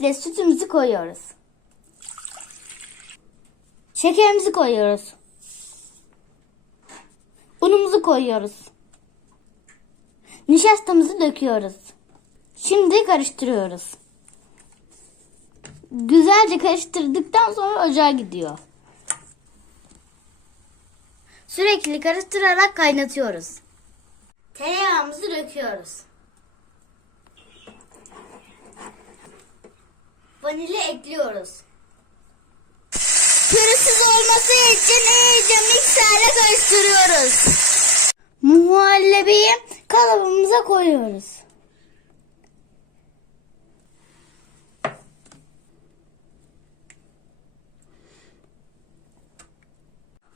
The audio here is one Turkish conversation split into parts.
Öncelikle sütümüzü koyuyoruz. Şekerimizi koyuyoruz. Unumuzu koyuyoruz. Nişastamızı döküyoruz. Şimdi karıştırıyoruz. Güzelce karıştırdıktan sonra ocağa gidiyor. Sürekli karıştırarak kaynatıyoruz. Tereyağımızı döküyoruz. Vanilya ekliyoruz. Pürüzsüz olması için iyice mikserle karıştırıyoruz. Muhallebiyi kalıbımıza koyuyoruz.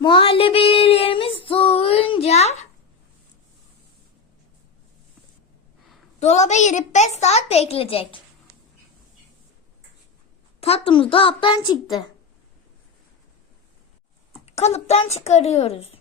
Muhallebilerimiz soğuyunca dolaba girip 5 saat bekleyecek. Tatlımız dolaptan çıktı. Kalıptan çıkarıyoruz.